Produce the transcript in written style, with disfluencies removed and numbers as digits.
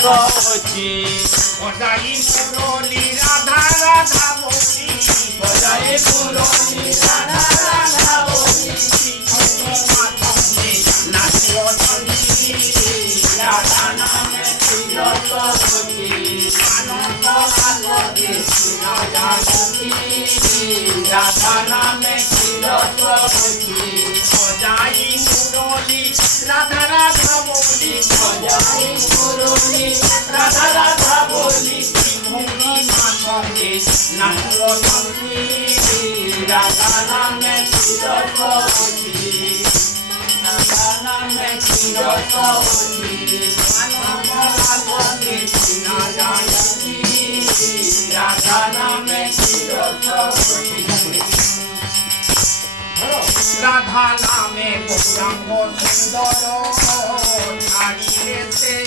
সখী বজাই মুরলী রাধা রাধা বলি বজাই মুরলী রাধা রাধা বলি মাধবে নাচিও চন্দ্রী রাধা নামে ছিল সখী আনন্দ আলোকে কৃষ্ণ জানকী রাধা নামে ছিল সখী বজাই মুরলী রাধা রাধা বলি বজাই মুরলী রাধা রাধা বলি ভূমি মাধবে নাচিও চন্দ্রী রাধা নামে ছিল সখী রাধা নামে ছিল সখী আনন্দ আলোকে কৃষ্ণ জানকী রাধা নামে ছিল সখী রাধা নামে গৌরাঙ্গ সুন্দর ছাড়িয়েছে